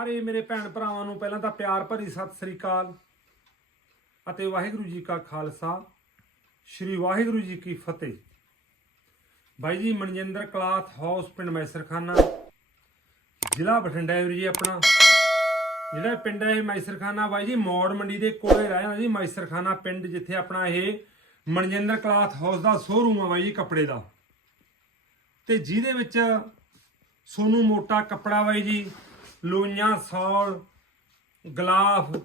ਸਾਰੇ ਮੇਰੇ ਭੈਣ ਭਰਾਵਾਂ ਨੂੰ ਪਹਿਲਾਂ ਤਾਂ ਪਿਆਰ ਭਰੀ ਸਤਿ ਸ੍ਰੀ ਅਕਾਲ ਅਤੇ ਵਾਹਿਗੁਰੂ ਜੀ ਕਾ ਖਾਲਸਾ, ਸ੍ਰੀ ਵਾਹਿਗੁਰੂ ਜੀ ਕੀ ਫਤਿਹ। ਬਾਈ ਜੀ, ਮਨਜਿੰਦਰ ਕਲਾਥ ਹਾਊਸ ਪਿੰਡ ਮੈਸਰਖਾਨਾ, ਜ਼ਿਲ੍ਹਾ ਬਠਿੰਡਾ ਹੈ ਵੀਰ ਜੀ ਆਪਣਾ। ਜਿਹੜਾ ਪਿੰਡ ਹੈ ਇਹ ਮੈਸਰਖਾਨਾ, ਬਾਈ ਜੀ, ਮੌੜ ਮੰਡੀ ਦੇ ਕੋਲੇ ਰਹਿ ਜਾਂਦਾ ਜੀ, ਮੈਸਰਖਾਨਾ ਪਿੰਡ, ਜਿੱਥੇ ਆਪਣਾ ਇਹ ਮਨਜਿੰਦਰ ਕਲਾਥ ਹਾਊਸ ਦਾ ਸ਼ੋਰੂਮ ਆ ਬਾਈ ਜੀ, ਕੱਪੜੇ ਦਾ। ਤੇ ਜਿਹਦੇ ਵਿੱਚ ਸੋਨੂੰ ਮੋਟਾ ਕੱਪੜਾ ਬਾਈ ਜੀ ਲੋਈਆਂ, ਸੌਲ, ਗਲਾਫ।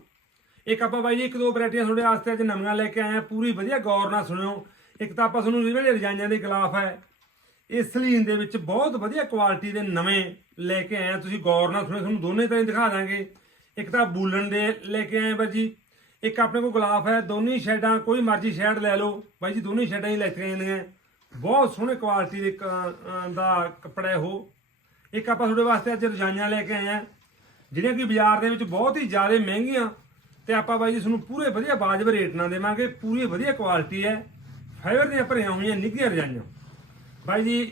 ਇੱਕ ਆਪਾਂ ਬਾਈ ਜੀ, ਇੱਕ ਦੋ ਵੈਰਾਈਟੀਆਂ ਤੁਹਾਡੇ ਵਾਸਤੇ ਅੱਜ ਨਵੀਆਂ ਲੈ ਕੇ ਆਏ ਆ। ਪੂਰੀ ਵਧੀਆ ਗੌਰ ਨਾਲ ਸੁਣਿਓ। ਇੱਕ ਤਾਂ ਆਪਾਂ ਤੁਹਾਨੂੰ ਜਿਹੜੇ ਰਜਾਈਆਂ ਦੇ ਗਲਾਫ ਹੈ। ਇਸ ਸਲੀਨ ਦੇ ਵਿੱਚ ਬਹੁਤ ਵਧੀਆ ਕੁਆਲਿਟੀ ਦੇ ਨਵੇਂ ਲੈ ਕੇ ਆਏ ਆ। ਤੁਸੀਂ ਗੌਰ ਨਾਲ ਸੁਣਿਓ, ਤੁਹਾਨੂੰ ਦੋਨੇ ਤਰ੍ਹਾਂ ਹੀ ਦਿਖਾ ਦਾਂਗੇ। ਇੱਕ ਤਾਂ ਬੂਲਣ ਦੇ ਲੈ ਕੇ ਆਏ ਆ ਬਾਈ ਜੀ। ਇੱਕ ਆਪਣੇ ਕੋਲ ਗਲਾਫ ਹੈ। ਦੋਨੇ ਸ਼ੈਡਾਂ ਕੋਈ ਮਰਜ਼ੀ ਸ਼ੈਡ ਲੈ ਲਓ। ਬਾਈ ਜੀ, ਦੋਨੇ ਸ਼ੈਡਾਂ ਹੀ ਲੈ ਕੇ ਆਉਂਦੀਆਂ ਬਹੁਤ ਸੋਹਣੇ ਕੁਆਲਿਟੀ ਦੇ ਕ- ਦਾ ਕੱਪੜਾ ਹੈ ਉਹ। ਇੱਕ ਆਪਾਂ ਤੁਹਾਡੇ ਵਾਸਤੇ ਅੱਜ ਰਜਾਈਆਂ ਲੈ ਕੇ ਆਏ ਆ। ਜਿਹੜੀਆਂ ਕਿ ਬਾਜ਼ਾਰ ਦੇ ਵਿੱਚ ਬਹੁਤ ਹੀ ਜ਼ਿਆਦਾ ਮਹਿੰਗੀਆਂ ਤੇ ਆਪਾਂ ਬਾਈ ਜੀ ਤੁਹਾਨੂੰ ਪੂਰੇ ਵਧੀਆ ਵਾਜਬ ਰੇਟ ਨਾਲ ਦੇਵਾਂਗੇ, ਪੂਰੀ ਵਧੀਆ ਕੁਆਲਿਟੀ ਹੈ। ਫਾਈਬਰ ਦੀਆਂ ਭਰੀਆਂ ਹੋਈਆਂ ਨਿੱਘੀਆਂ ਰਜਾਈਆਂ। ਬਾਈ ਜੀ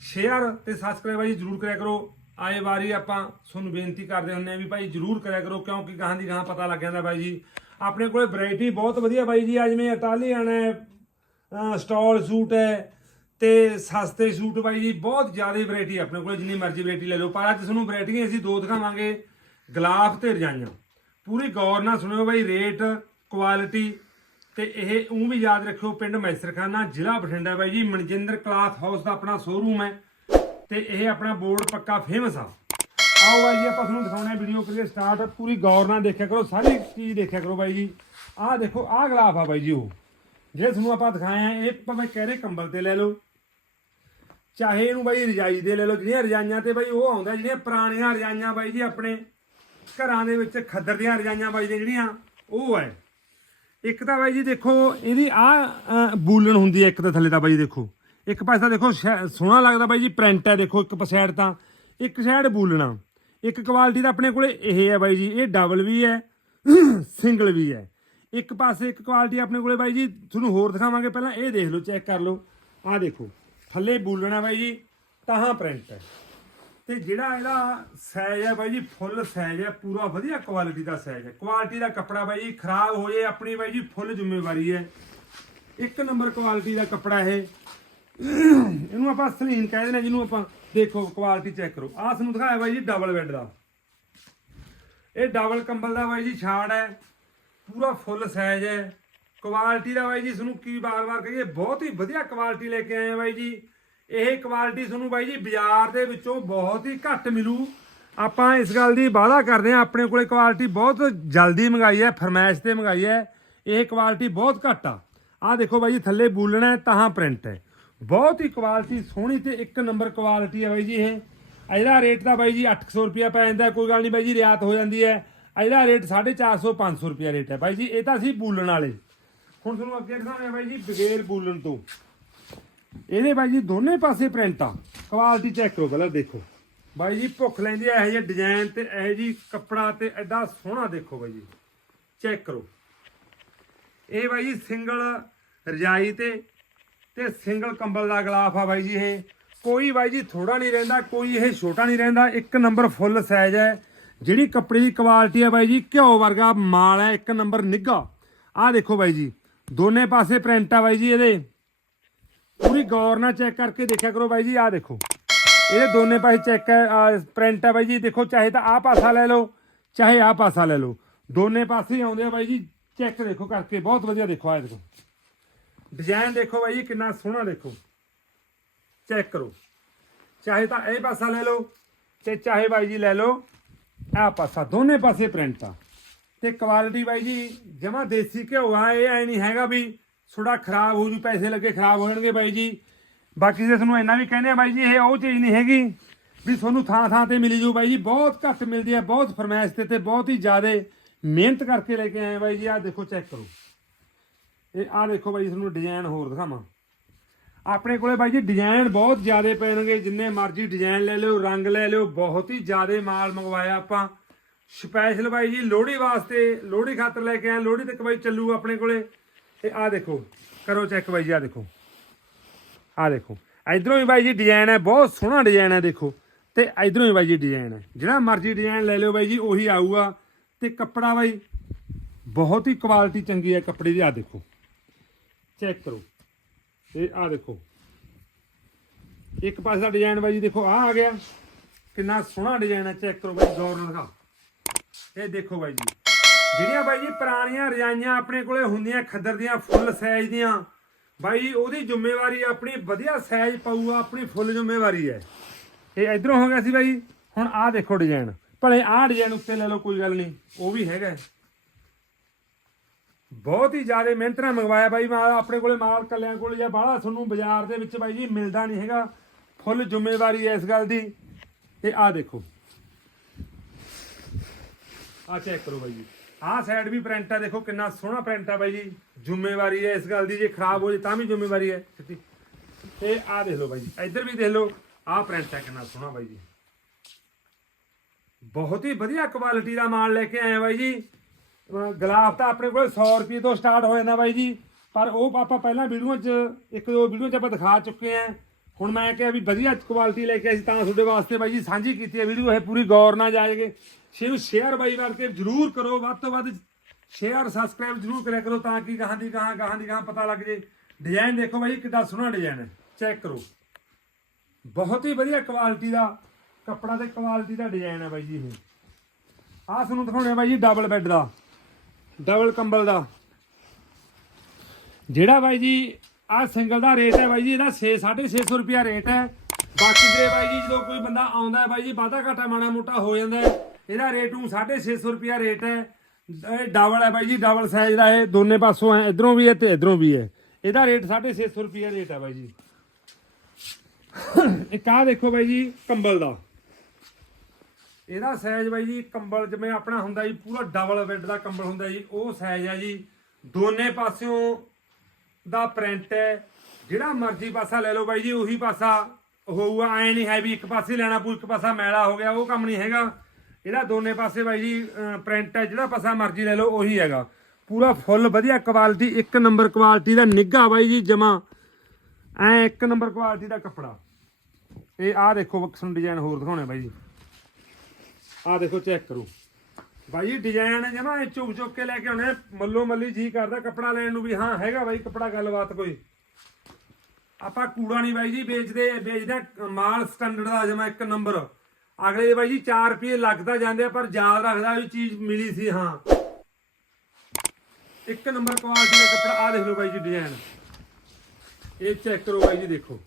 ਸ਼ੇਅਰ ਤੇ ਸਬਸਕ੍ਰਾਈਬ ਬਾਈ ਜੀ ਜਰੂਰ ਕਰਿਆ ਕਰੋ। ਆਏ ਵਾਰੀ ਆਪਾਂ ਤੁਹਾਨੂੰ ਬੇਨਤੀ ਕਰਦੇ ਹੁੰਦੇ ਆ ਵੀ ਭਾਈ ਜਰੂਰ ਕਰਿਆ ਕਰੋ, ਕਿਉਂਕਿ ਗਾਹਾਂ ਦੀ ਗਾਹਾਂ ਪਤਾ ਲੱਗ ਜਾਂਦਾ ਬਾਈ ਜੀ। ਆਪਣੇ ਕੋਲੇ ਵੈਰਾਈਟੀ ਬਹੁਤ ਵਧੀਆ ਬਾਈ ਜੀ ਅੱਜ ਮੈਂ ਇਟਾਲੀਅਨ ਹੈ, ਅਹ ਸਟਾਲ ਸੂਟ ਹੈ ਤੇ ਸਸਤੇ ਸੂਟ ਬਾਈ ਜੀ, ਬਹੁਤ ਜ਼ਿਆਦਾ ਵੈਰਾਈਟੀ ਆਪਣੇ ਕੋਲ, ਜਿੰਨੀ ਮਰਜ਼ੀ ਵੈਰਾਈਟੀ ਲੈ ਲਓ। ਪਰ ਅੱਜ ਤੁਹਾਨੂੰ ਵੈਰਾਈਟੀਆਂ ਅਸੀਂ ਦੋ ਦਿਖਾਵਾਂਗੇ ਗਲਾਫ ਤੇ ਰਜਾਈਆਂ ਪੂਰੀ ਗੌਰ ਨਾਲ ਸੁਣਿਓ ਬਾਈ ਰੇਟ ਕੁਆਲਿਟੀ ਤੇ ਇਹ ਉਹ ਵੀ ਯਾਦ ਰੱਖਿਓ, ਪਿੰਡ ਮੈਸਰਖਾਨਾ, ਜ਼ਿਲ੍ਹਾ ਬਠਿੰਡਾ ਬਾਈ ਜੀ, ਮਨਜਿੰਦਰ ਕਲਾਥ ਹਾਊਸ ਦਾ ਆਪਣਾ ਸ਼ੋਰੂਮ ਹੈ। ਤੇ ਇਹ ਆਪਣਾ ਬੋਰਡ ਪੱਕਾ ਫੇਮਸ ਆ। ਆਓ ਬਾਈ ਜੀ, ਆਪਾਂ ਤੁਹਾਨੂੰ ਦਿਖਾਉਣਾ ਵੀਡੀਓ ਕਰੀਏ ਸਟਾਰਟ ਪੂਰੀ ਗੌਰ ਨਾਲ ਦੇਖਿਆ ਕਰੋ, ਸਾਰੀ ਚੀਜ਼ ਦੇਖਿਆ ਕਰੋ ਬਾਈ ਜੀ। ਆਹ ਦੇਖੋ, ਆਹ ਗਲਾਫ ਆ ਬਾਈ ਜੀ ਉਹ। ਜਿਹੜੇ ਤੁਹਾਨੂੰ ਆਪਾਂ ਦਿਖਾਇਆ ਇਹ ਭਾਵੇਂ ਕਹਿਰੇ ਕੰਬਲ ਤੇ ਲੈ ਲਓ। ਚਾਹੇ ਇਹਨੂੰ ਬਾਈ ਰਜਾਈ ਦੇ ਲੈ ਲਓ, ਜਿਹੜੀਆਂ ਰਜਾਈਆਂ ਤੇ ਬਾਈ ਉਹ ਆਉਂਦਾ, ਜਿਹੜੀਆਂ ਪੁਰਾਣੀਆਂ ਰਜਾਈਆਂ ਬਾਈ ਜੀ ਆਪਣੇ ਘਰਾਂ ਦੇ ਵਿੱਚ ਖੱਦਰ ਦੀਆਂ ਰਜਾਈਆਂ ਬਾਈ ਦੀਆਂ ਜਿਹੜੀਆਂ, ਉਹ ਹੈ। ਇੱਕ ਤਾਂ ਬਾਈ ਜੀ ਦੇਖੋ, ਇਹਦੀ ਆ ਬੂਲਣ ਹੁੰਦੀ ਹੈ ਇੱਕ ਤਾਂ ਥੱਲੇ ਤਾਂ ਬਾਈ ਦੇਖੋ। ਇੱਕ ਪਾਸਾ ਦੇਖੋ, ਸ਼ੈ- ਸੋਹਣਾ ਲੱਗਦਾ ਬਾਈ ਜੀ, ਪ੍ਰਿੰਟ ਹੈ ਦੇਖੋ, ਇੱਕ ਸਾਈਡ ਤਾਂ। ਇੱਕ ਸਾਈਡ ਬੂਲਣਾ। ਇੱਕ ਕੁਆਲਿਟੀ ਦਾ ਆਪਣੇ ਕੋਲੇ ਇਹ ਹੈ ਬਾਈ ਜੀ, ਇਹ ਡਬਲ ਵੀ ਹੈ, ਸਿੰਗਲ ਵੀ ਹੈ। ਇੱਕ ਪਾਸੇ ਇੱਕ ਕੁਆਲਿਟੀ ਆਪਣੇ ਕੋਲੇ ਬਾਈ ਜੀ, ਤੁਹਾਨੂੰ ਹੋਰ ਦਿਖਾਵਾਂਗੇ ਪਹਿਲਾਂ, ਇਹ ਦੇਖ ਲਓ ਚੈੱਕ ਕਰ ਲਓ। ਆਹ ਦੇਖੋ, ਥੱਲੇ ਬੂਲਣਾ ਬਾਈ ਜੀ, ਤਾਹਾਂ ਪ੍ਰਿੰਟ ਹੈ। ਤੇ ਜਿਹੜਾ ਇਹਦਾ ਸਾਈਜ਼ ਹੈ ਬਾਈ ਜੀ ਫੁੱਲ ਸਾਈਜ਼ ਹੈ, ਪੂਰਾ ਵਧੀਆ ਕੁਆਲਿਟੀ ਦਾ ਸਾਈਜ਼ ਹੈ। ਕੁਆਲਿਟੀ ਦਾ ਕੱਪੜਾ ਬਾਈ ਜੀ, ਖਰਾਬ ਹੋ ਜੇ, ਆਪਣੀ ਬਾਈ ਜੀ ਫੁੱਲ ਜ਼ਿੰਮੇਵਾਰੀ ਹੈ। ਇੱਕ ਨੰਬਰ ਕੁਆਲਿਟੀ ਦਾ ਕੱਪੜਾ ਇਹ। ਇਹਨੂੰ ਆਪਾਂ ਸਲੀਨ ਕਹਿੰਦੇ ਨੇ, ਜਿਹਨੂੰ ਆਪਾਂ ਦੇਖੋ ਕੁਆਲਿਟੀ ਚੈੱਕ ਕਰੋ। ਆਹ ਤੁਹਾਨੂੰ ਦਿਖਾਇਆ ਬਾਈ ਜੀ ਡਬਲ ਬੈੱਡ ਦਾ। ਇਹ ਡਬਲ ਕੰਬਲ ਦਾ ਬਾਈ ਜੀ, ਛਾੜ ਹੈ। ਪੂਰਾ ਫੁੱਲ ਸਾਈਜ਼ ਹੈ। ਕੁਆਲਿਟੀ ਦਾ ਬਾਈ ਜੀ ਤੁਹਾਨੂੰ ਕੀ ਵਾਰ-ਵਾਰ ਕਹੀਏ, ਬਹੁਤ ਹੀ ਵਧੀਆ ਕੁਆਲਿਟੀ ਲੈ ਕੇ ਆਏ ਆ ਬਾਈ ਜੀ। ਇਹ ਕੁਆਲਿਟੀ ਤੁਹਾਨੂੰ ਬਾਈ ਜੀ ਬਾਜ਼ਾਰ ਦੇ ਵਿੱਚੋਂ ਬਹੁਤ ਹੀ ਘੱਟ ਮਿਲੂ। ਆਪਾਂ ਇਸ ਗੱਲ ਦੀ ਵਾਅਦਾ ਕਰਦੇ ਹਾਂ, ਆਪਣੇ ਕੋਲੇ ਕੁਆਲਿਟੀ ਬਹੁਤ ਜਲਦੀ ਮੰਗਾਈ ਹੈ, ਫਰਮਾਇਸ਼ ਤੇ ਮੰਗਾਈ ਹੈ। ਇਹ ਕੁਆਲਿਟੀ ਬਹੁਤ ਘੱਟ ਆ। ਆਹ ਦੇਖੋ ਬਾਈ ਜੀ, ਥੱਲੇ ਬੂਲਣਾ ਹੈ ਤਾਹਾਂ ਪ੍ਰਿੰਟ ਹੈ। ਬਹੁਤ ਹੀ ਕੁਆਲਿਟੀ ਸੋਹਣੀ ਤੇ ਇੱਕ ਨੰਬਰ ਕੁਆਲਿਟੀ ਹੈ ਬਾਈ ਜੀ ਇਹ। ਇਹਦਾ ਰੇਟ ਤਾਂ ਬਾਈ ਜੀ 800 ਰੁਪਿਆ ਪੈ ਜਾਂਦਾ, ਕੋਈ ਗੱਲ ਨਹੀਂ ਬਾਈ ਜੀ, ਰਿਆਤ ਹੋ ਜਾਂਦੀ ਹੈ। ਇਹਦਾ ਰੇਟ 450 500 ਰੁਪਿਆ ਰੇਟ ਹੈ ਬਾਈ ਜੀ, ਇਹ ਤਾਂ ਅਸੀਂ ਬੂਲਣ ਵਾਲੇ। ਹੁਣ ਤੁਹਾਨੂੰ ਅੱਗੇ ਦਿਖਾਉਂਦੇ ਆ ਬਾਈ ਜੀ ਬਗੈਰ ਬੂਲਣ ਤੋਂ। ਇਹਦੇ ਬਾਈ ਜੀ, ਦੋਨੇ ਪਾਸੇ ਪ੍ਰਿੰਟ। ਆ ਕੁਆਲਿਟੀ ਚੈੱਕ ਕਰੋ ਪਹਿਲਾਂ, ਦੇਖੋ। ਬਾਈ ਜੀ, ਭੁੱਖ ਲੈਂਦੀ ਹੈ, ਇਹ ਜਿਹੇ ਡਿਜ਼ਾਈਨ ਤੇ ਇਹ ਜੀ ਕੱਪੜਾ ਤੇ ਐਡਾ ਸੋਹਣਾ ਦੇਖੋ ਬਾਈ ਜੀ। ਚੈੱਕ ਕਰੋ। ਇਹ ਬਾਈ ਜੀ ਸਿੰਗਲ ਰਜਾਈ ਤੇ ਤੇ ਸਿੰਗਲ ਕੰਬਲ ਦਾ ਗਲਾਫ ਆ ਬਾਈ ਜੀ ਇਹ। ਕੋਈ ਬਾਈ ਜੀ ਥੋੜਾ ਨਹੀਂ ਰਹਿੰਦਾ, ਕੋਈ ਇਹ ਛੋਟਾ ਨਹੀਂ ਰਹਿੰਦਾ, ਇੱਕ ਨੰਬਰ ਫੁੱਲ ਸਾਈਜ਼ ਹੈ। ਜਿਹੜੀ ਕੱਪੜੇ ਦੀ ਕੁਆਲਿਟੀ ਹੈ ਬਾਈ ਜੀ, ਘਿਓ ਵਰਗਾ ਮਾਲ ਹੈ, ਇੱਕ ਨੰਬਰ ਨਿੱਘਾ। ਆਹ ਦੇਖੋ ਬਾਈ ਜੀ, ਦੋਨੇ ਪਾਸੇ ਪ੍ਰਿੰਟ ਆ ਬਾਈ ਜੀ ਇਹਦੇ। ਪੂਰੀ ਗੌਰ ਨਾਲ ਚੈੱਕ ਕਰਕੇ ਦੇਖਿਆ ਕਰੋ ਬਾਈ ਜੀ, ਆਹ ਦੇਖੋ। ਇਹਦੇ ਦੋਨੇ ਪਾਸੇ ਚੈੱਕ ਪ੍ਰਿੰਟ ਆ ਬਾਈ ਜੀ, ਦੇਖੋ ਚਾਹੇ ਤਾਂ ਆਹ ਪਾਸਾ ਲੈ ਲਓ, ਚਾਹੇ ਆਹ ਪਾਸਾ ਲੈ ਲਓ। ਦੋਨੇ ਪਾਸੇ ਆਉਂਦੇ ਆ ਬਾਈ ਜੀ ਚੈੱਕ ਦੇਖੋ ਕਰਕੇ, ਬਹੁਤ ਵਧੀਆ ਦੇਖੋ, ਆਹ ਦੇਖੋ। ਡਿਜ਼ਾਈਨ ਦੇਖੋ ਬਾਈ ਜੀ, ਕਿੰਨਾ ਸੋਹਣਾ ਦੇਖੋ। ਚੈੱਕ ਕਰੋ। ਚਾਹੇ ਤਾਂ ਇਹ ਪਾਸਾ ਲੈ ਲਓ, ਤੇ ਚਾਹੇ ਬਾਈ ਜੀ ਲੈ ਲਓ। ਆਹ ਪਾਸਾ, ਦੋਨੇ ਪਾਸੇ ਪ੍ਰਿੰਟ ਆ। ਤੇ ਕੁਆਲਿਟੀ ਬਾਈ ਜੀ, ਜਮਾ ਦੇਸੀ ਘਿਓ ਆ, ਇਹ ਐ ਨਹੀਂ ਹੈਗਾ ਵੀ ਥੋੜਾ ਖਰਾਬ ਹੋ ਜੂ, ਪੈਸੇ ਲੱਗੇ ਖਰਾਬ ਹੋ ਜਾਣਗੇ ਬਾਈ ਜੀ। ਬਾਕੀ ਜੇ ਤੁਹਾਨੂੰ ਇੰਨਾ ਵੀ ਕਹਿੰਦੇ ਆ ਬਾਈ ਜੀ, ਇਹ ਉਹ ਚੀਜ਼ ਨਹੀਂ ਹੈਗੀ ਵੀ ਤੁਹਾਨੂੰ ਥਾਂ ਥਾਂ ਤੇ ਮਿਲੀ ਜੂ। ਬਾਈ ਜੀ, ਬਹੁਤ ਘੱਟ ਮਿਲਦੀ ਹੈ ਬਹੁਤ ਫਰਮਾਇਸ਼ ਤੇ ਤੇ ਬਹੁਤ ਹੀ ਜ਼ਿਆਦਾ ਮਿਹਨਤ ਕਰਕੇ ਲੈ ਕੇ ਆਏ ਬਾਈ ਜੀ। ਆਹ ਦੇਖੋ ਚੈੱਕ ਕਰੋ। ਇਹ ਆਹ ਦੇਖੋ ਬਾਈ ਜੀ, ਤੁਹਾਨੂੰ ਡਿਜ਼ਾਈਨ ਹੋਰ ਦਿਖਾਵਾਂ। ਆਪਣੇ ਕੋਲੇ ਬਾਈ ਜੀ ਡਿਜ਼ਾਈਨ ਬਹੁਤ ਜ਼ਿਆਦੇ ਪੈਣਗੇ, ਜਿੰਨੇ ਮਰਜ਼ੀ ਡਿਜ਼ਾਈਨ ਲੈ ਲਿਓ, ਰੰਗ ਲੈ ਲਿਓ, ਬਹੁਤ ਹੀ ਜ਼ਿਆਦੇ ਮਾਲ ਮੰਗਵਾਇਆ ਆਪਾਂ। ਸਪੈਸ਼ਲ ਬਾਈ ਜੀ ਲੋਹੜੀ ਵਾਸਤੇ, ਲੋਹੜੀ ਖਾਤਰ ਲੈ ਕੇ ਆਏ, ਲੋਹੜੀ ਤੱਕ ਬਾਈ ਚੱਲੂ ਆਪਣੇ ਕੋਲੇ। ਤੇ ਆਹ ਦੇਖੋ, ਕਰੋ ਚੈੱਕ ਬਾਈ ਜੀ, ਆਹ ਦੇਖੋ। ਆਹ ਦੇਖੋ, ਇਧਰੋਂ ਵੀ ਬਾਈ ਜੀ ਡਿਜ਼ਾਈਨ ਹੈ, ਬਹੁਤ ਸੋਹਣਾ ਡਿਜ਼ਾਈਨ ਹੈ, ਦੇਖੋ। ਤੇ ਇਧਰੋਂ ਹੀ ਬਾਈ ਜੀ ਡਿਜ਼ਾਈਨ ਹੈ। ਜਿਹੜਾ ਮਰਜ਼ੀ ਡਿਜ਼ਾਈਨ ਲੈ ਲਿਓ ਬਾਈ ਜੀ, ਉਹੀ ਆਊਗਾ। ਤੇ ਕੱਪੜਾ ਬਾਈ, ਬਹੁਤ ਹੀ ਕੁਆਲਿਟੀ ਚੰਗੀ ਹੈ ਕੱਪੜੇ ਦੀ ਆ ਦੇਖੋ। ਚੈੱਕ ਕਰੋ। ਇਹ ਆ ਦੇਖੋ। ਇੱਕ ਪਾਸੇ ਦਾ ਡਿਜ਼ਾਈਨ ਬਾਈ ਜੀ ਦੇਖੋ ਆ ਆ ਗਿਆ। ਕਿੰਨਾ ਸੋਹਣਾ ਡਿਜ਼ਾਈਨ ਹੈ ਚੈੱਕ ਕਰੋ ਬਾਈ, ਗੌਰ ਨਾਲ ਦਿਖਾ ਇਹ ਦੇਖੋ ਬਾਈ ਜੀ। ਜਿਹੜੀਆਂ ਬਾਈ ਜੀ ਪੁਰਾਣੀਆਂ ਰਜਾਈਆਂ ਆਪਣੇ ਕੋਲੇ ਹੁੰਦੀਆਂ, ਖੱਦਰ ਦੀਆਂ, ਫੁੱਲ ਸਾਈਜ਼ ਦੀਆਂ, ਬਾਈ ਉਹਦੀ ਜ਼ਿੰਮੇਵਾਰੀ ਆਪਣੀ ਵਧੀਆ ਸਾਈਜ਼ ਪਾਊਗਾ, ਆਪਣੀ ਫੁੱਲ ਜ਼ਿੰਮੇਵਾਰੀ ਹੈ। ਇਹ ਇਧਰੋਂ ਹੋ ਗਿਆ ਸੀ ਬਾਈ ਹੁਣ ਆਹ ਦੇਖੋ ਡਿਜ਼ਾਈਨ ਭਲੇ ਆਹ ਡਿਜ਼ਾਈਨ ਉੱਤੇ ਲੈ ਲਓ, ਕੋਈ ਗੱਲ ਨਹੀਂ। ਉਹ ਵੀ ਹੈਗਾ। ਬਹੁਤ ਹੀ ਜ਼ਿਆਦਾ ਮਿਹਨਤ ਨਾਲ ਮੰਗਵਾਇਆ ਬਾਈ। ਮਾਲ ਆਪਣੇ ਕੋਲੇ ਮਾਲ ਕੱਲਿਆਂ ਕੋਲ ਜਾਂ ਬਾਹਲਾ ਤੁਹਾਨੂੰ ਬਾਜ਼ਾਰ ਦੇ ਵਿੱਚ ਬਾਈ ਜੀ ਮਿਲਦਾ ਨਹੀਂ ਹੈਗਾ। ਫੁੱਲ ਜ਼ਿੰਮੇਵਾਰੀ ਹੈ ਇਸ ਗੱਲ ਦੀ। ਤੇ ਆਹ ਦੇਖੋ। ਆਹ ਚੈੱਕ ਕਰੋ ਬਾਈ ਜੀ। ਆਹ ਸਾਈਡ ਵੀ ਪ੍ਰਿੰਟ ਆ, ਦੇਖੋ ਕਿੰਨਾ ਸੋਹਣਾ ਪ੍ਰਿੰਟ ਆ ਬਾਈ ਜੀ। ਜ਼ਿੰਮੇਵਾਰੀ ਹੈ ਇਸ ਗੱਲ ਦੀ, ਜੇ ਖਰਾਬ ਹੋ ਜੇ ਤਾਂ ਵੀ ਜ਼ਿੰਮੇਵਾਰੀ ਹੈ। ਤੇ ਆਹ ਦੇਖ ਲਓ ਬਾਈ ਜੀ। ਇੱਧਰ ਵੀ ਦੇਖ ਲਓ, ਆਹ ਪ੍ਰਿੰਟ ਹੈ ਕਿੰਨਾ ਸੋਹਣਾ ਬਾਈ ਜੀ। ਬਹੁਤ ਹੀ ਵਧੀਆ ਕੁਆਲਿਟੀ ਦਾ ਮਾਲ ਲੈ ਕੇ ਆਏ ਆ ਬਾਈ ਜੀ। ਅਹ ਤਾਂ ਆਪਣੇ ਕੋਲ 100 ਰੁਪਏ ਤੋਂ ਸਟਾਰਟ ਹੋ ਜਾਂਦਾ ਬਾਈ ਜੀ। ਪਰ ਉਹ ਆਪਾਂ ਪਹਿਲਾਂ ਵੀਡੀਓ 'ਚ, ਇੱਕ ਦੋ ਵੀਡੀਓ 'ਚ ਆਪਾਂ ਦਿਖਾ ਚੁੱਕੇ ਆ ਹੁਣ ਮੈਂ ਕਿਹਾ ਵੀ ਵਧੀਆ ਕੁਆਲਿਟੀ ਲੈ ਕੇ ਆਈ ਸੀ, ਤਾਂ ਤੁਹਾਡੇ ਵਾਸਤੇ ਬਾਈ ਜੀ ਸਾਂਝੀ ਕੀਤੀ ਹੈ ਵੀਡੀਓ, ਇਹ ਪੂਰੀ ਗੌਰ ਨਾਲ ਜਾਏਗੇ। ਸ਼ੇਅਰ ਸ਼ੇਅਰ ਬਾਈ ਕਰਕੇ ਜਰੂਰ ਕਰੋ, ਵੱਧ ਤੋਂ ਵੱਧ ਸ਼ੇਅਰ ਸਬਸਕ੍ਰਾਈਬ ਜਰੂਰ ਕਰਿਆ ਕਰੋ, ਤਾਂ ਕਿ ਕਹਾਂ ਦੀ ਕਹਾਂ ਗਾਹਾਂ ਦੀ ਕਹਾਂ ਪਤਾ ਲੱਗ ਜੇ। ਡਿਜ਼ਾਈਨ ਦੇਖੋ ਬਾਈ ਕਿੰਨਾ ਸੋਹਣਾ ਡਿਜ਼ਾਈਨ ਹੈ। ਚੈੱਕ ਕਰੋ। ਬਹੁਤ ਹੀ ਵਧੀਆ ਕੁਆਲਿਟੀ ਦਾ, ਕੱਪੜਾ ਤੇ ਕੁਆਲਿਟੀ ਦਾ ਡਿਜ਼ਾਈਨ ਹੈ ਬਾਈ ਜੀ ਇਹ। ਆਹ ਤੁਹਾਨੂੰ ਦਿਖਾਉਣੇ ਆ ਬਾਈ ਜੀ ਡਬਲ ਬੈੱਡ ਦਾ। ਡਬਲ ਕੰਬਲ ਦਾ। ਜਿਹੜਾ ਬਾਈ ਜੀ, ਆਹ ਸਿੰਗਲ ਦਾ ਰੇਟ ਹੈ ਬਾਈ ਜੀ, ਇਹਦਾ 6 650 ਰੁਪਿਆ ਰੇਟ ਹੈ। ਬਾਕੀ ਦੇ ਬਾਈ ਜੀ, ਜਦੋਂ ਕੋਈ ਬੰਦਾ ਆਉਂਦਾ ਹੈ ਬਾਈ ਜੀ, ਵਾਧਾ ਘਾਟਾ ਮਾੜਾ ਮੋਟਾ ਹੋ ਜਾਂਦਾ ਹੈ, ਇਹਦਾ ਰੇਟ ਨੂੰ 650 ਰੁਪਿਆ ਰੇਟ ਹੈ। ਇਹ ਡਬਲ ਹੈ ਬਾਈ ਜੀ ਡਬਲ ਸਾਈਜ਼ ਦਾ ਇਹ, ਦੋਨੇ ਪਾਸੋਂ ਹੈ, ਇਧਰੋਂ ਵੀ ਹੈ ਤੇ ਇਧਰੋਂ ਵੀ ਹੈ। ਇਹਦਾ ਰੇਟ 650 ਰੁਪਿਆ ਰੇਟ ਹੈ ਬਾਈ ਜੀ। ਇੱਕ ਆਹ ਦੇਖੋ ਬਾਈ ਜੀ, ਕੰਬਲ ਦਾ। ਇਹਦਾ ਸਾਈਜ਼ ਬਾਈ ਜੀ, ਕੰਬਲ ਜਿਵੇਂ ਆਪਣਾ ਹੁੰਦਾ ਜੀ, ਪੂਰਾ ਡਬਲ ਬੈੱਡ ਦਾ ਕੰਬਲ ਹੁੰਦਾ ਜੀ, ਉਹ ਸਾਈਜ਼ ਹੈ ਜੀ। ਦੋਨੇ ਪਾਸਿਓਂ ਦਾ ਪ੍ਰਿੰਟ ਹੈ, ਜਿਹੜਾ ਮਰਜ਼ੀ ਪਾਸਾ ਲੈ ਲਓ ਬਾਈ ਜੀ, ਉਹੀ ਪਾਸਾ ਹੋਊਗਾ। ਐ ਨਹੀਂ ਹੈ ਵੀ ਇੱਕ ਪਾਸੇ ਲੈਣਾ ਪੂ ਇੱਕ ਪਾਸਾ ਮੈਲਾ ਹੋ ਗਿਆ, ਉਹ ਕੰਮ ਨਹੀਂ ਹੈਗਾ। ਇਹਦਾ ਦੋਨੇ ਪਾਸੇ ਬਾਈ ਜੀ ਪ੍ਰਿੰਟ ਹੈ, ਜਿਹੜਾ ਪਾਸਾ ਮਰਜ਼ੀ ਲੈ ਲਓ, ਉਹੀ ਹੈਗਾ। ਪੂਰਾ ਫੁੱਲ ਵਧੀਆ ਕੁਆਲਿਟੀ ਇੱਕ ਨੰਬਰ ਕੁਆਲਿਟੀ ਦਾ ਨਿੱਘਾ ਬਾਈ ਜੀ, ਜਮਾ। ਐ ਇੱਕ ਨੰਬਰ ਕੁਆਲਿਟੀ ਦਾ ਕੱਪੜਾ। ਇਹ ਆਹ ਦੇਖੋ ਵਕਸਨ ਡਿਜ਼ਾਈਨ ਹੋਰ ਦਿਖਾਉਣੇ ਬਾਈ ਜੀ। ਆਹ ਦੇਖੋ ਚੈੱਕ ਕਰੋ। ਬਾਈ ਜੀ ਡਿਜ਼ਾਈਨ ਜਮਾ, ਇਹ ਚੁੱਪ ਚੁੱਕ ਕੇ ਲੈ ਕੇ ਆਉਣੇ ਮੱਲੋ ਮੱਲੀ ਜੀ ਕਰਦਾ ਕੱਪੜਾ ਲੈਣ ਨੂੰ ਵੀ। ਹਾਂ, ਹੈਗਾ ਬਾਈ ਕੱਪੜਾ, ਗੱਲਬਾਤ ਕੋਈ। ਆਪਾਂ ਕੂੜਾ ਨਹੀਂ ਬਾਈ ਜੀ ਵੇਚਦੇ ਵੇਚਦੇ ਮਾਲ ਸਟੈਂਡਰਡ ਦਾ ਜਮਾ ਇੱਕ ਨੰਬਰ ਅਗਲੇ ਦੇ ਬਾਈ ਜੀ 4 ਰੁਪਏ ਲੱਗਦਾ ਜਾਂਦੇ ਪਰ ਯਾਦ ਰੱਖਦਾ ਵੀ ਚੀਜ਼ ਮਿਲੀ ਸੀ, ਹਾਂ। ਇੱਕ ਨੰਬਰ ਕੁਆਲਿਟੀ ਦਾ ਕੱਪੜਾ ਆ ਦੇਖ ਲਓ ਬਾਈ ਜੀ ਡਿਜ਼ਾਈਨ ਇਹ ਚੈੱਕ ਕਰੋ ਬਾਈ ਜੀ ਦੇਖੋ।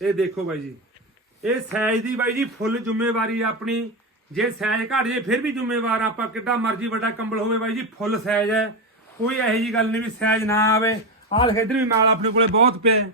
ਇਹ ਦੇਖੋ ਬਾਈ ਜੀ। ਇਹ ਸਾਈਜ਼ ਦੀ ਬਾਈ ਜੀ, ਫੁੱਲ ਜ਼ਿੰਮੇਵਾਰੀ ਆਪਣੀ। ਜੇ ਸਾਈਜ਼ ਘਟ ਜੇ, ਫਿਰ ਵੀ ਜ਼ਿੰਮੇਵਾਰ ਆਪਾਂ, ਕਿੱਡਾ ਮਰਜ਼ੀ ਵੱਡਾ ਕੰਬਲ ਹੋਵੇ ਬਾਈ ਜੀ, ਫੁੱਲ ਸਾਈਜ਼ ਹੈ। ਕੋਈ ਇਹੋ ਜੀ ਗੱਲ ਨਹੀਂ ਵੀ ਸਾਈਜ਼ ਨਾ ਆਵੇ। ਆਹ ਦੇਖ ਵੀ ਮਾਲ ਆਪਣੇ ਕੋਲੇ ਬਹੁਤ ਪਿਆ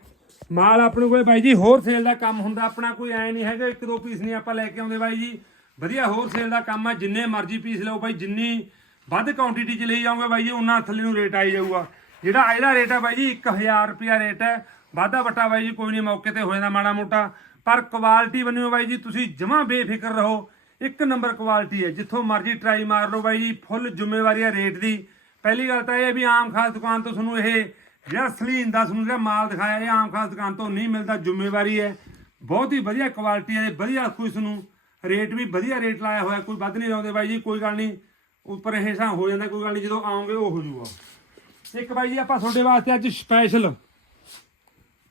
ਮਾਲ ਆਪਣੇ ਕੋਲੇ ਬਾਈ ਜੀ, ਹੋਰ ਸੇਲ ਦਾ ਕੰਮ ਹੁੰਦਾ, ਆਪਣਾ ਕੋਈ ਐ ਨਹੀਂ ਹੈਗਾ, ਇੱਕ ਦੋ ਪੀਸ ਨਹੀਂ ਆਪਾਂ ਲੈ ਕੇ ਆਉਂਦੇ ਬਾਈ ਜੀ। ਵਧੀਆ ਹੋਰ ਸੇਲ ਦਾ ਕੰਮ ਹੈ ਜਿੰਨੇ ਮਰਜ਼ੀ ਪੀਸ ਲਓ ਬਾਈ, ਜਿੰਨੀ ਵੱਧ ਕੁਆਂਟੀਟੀ ਚ ਲਈ ਜਾਓਗੇ ਬਾਈ ਜੀ, ਉਹਨਾਂ ਥੱਲੇ ਨੂੰ ਰੇਟ ਆਈ ਜਾਊਗਾ। ਜਿਹੜਾ ਇਹਦਾ ਰੇਟ ਹੈ ਬਾਈ ਜੀ 1000 ਰੁਪਿਆ ਰੇਟ ਹੈ। ਵਾਧਾ ਵਟਾ ਬਾਈ ਜੀ, ਕੋਈ ਨਹੀਂ, ਮੌਕੇ ਤੇ ਹੋ ਜਾਂਦਾ ਮਾੜਾ ਮੋਟਾ। ਪਰ ਕੁਆਲਿਟੀ ਬੰਨਿਓ ਬਾਈ ਜੀ, ਤੁਸੀਂ ਜਮਾਂ ਬੇਫਿਕਰ ਰਹੋ। ਇੱਕ ਨੰਬਰ ਕੁਆਲਿਟੀ ਹੈ, ਜਿੱਥੋਂ ਮਰਜ਼ੀ ਟਰਾਈ ਮਾਰ ਲਓ ਬਾਈ ਜੀ, ਫੁੱਲ ਜ਼ਿੰਮੇਵਾਰੀ ਹੈ ਰੇਟ ਦੀ। ਪਹਿਲੀ ਗੱਲ ਤਾਂ ਇਹ ਹੈ ਵੀ ਆਮ ਖਾਸ ਦੁਕਾਨ ਤੋਂ ਤੁਹਾਨੂੰ ਇਹ ਜਿਹੜਾ ਸਲੀਨ ਦਾ, ਤੁਹਾਨੂੰ ਜਿਹੜਾ ਮਾਲ ਦਿਖਾਇਆ, ਇਹ ਆਮ ਖਾਸ ਦੁਕਾਨ ਤੋਂ ਨਹੀਂ ਮਿਲਦਾ, ਜ਼ਿੰਮੇਵਾਰੀ ਹੈ। ਬਹੁਤ ਹੀ ਵਧੀਆ ਕੁਆਲਿਟੀ ਹੈ, ਵਧੀਆ ਕੋਈ ਤੁਹਾਨੂੰ ਰੇਟ ਵੀ ਵਧੀਆ ਰੇਟ ਲਾਇਆ ਹੋਇਆ, ਕੋਈ ਵੱਧ ਨਹੀਂ ਲਾਉਂਦੇ ਬਾਈ ਜੀ, ਕੋਈ ਗੱਲ ਨਹੀਂ। ਉੱਪਰ ਇਹ ਹਿਸਾਬ ਹੋ ਜਾਂਦਾ, ਕੋਈ ਗੱਲ ਨਹੀਂ, ਜਦੋਂ ਆਉਂਗੇ ਉਹ ਹੋ ਜਾਊਗਾ। ਇੱਕ ਬਾਈ ਜੀ, ਆਪਾਂ ਤੁਹਾਡੇ ਵਾਸਤੇ ਅੱਜ ਸਪੈਸ਼ਲ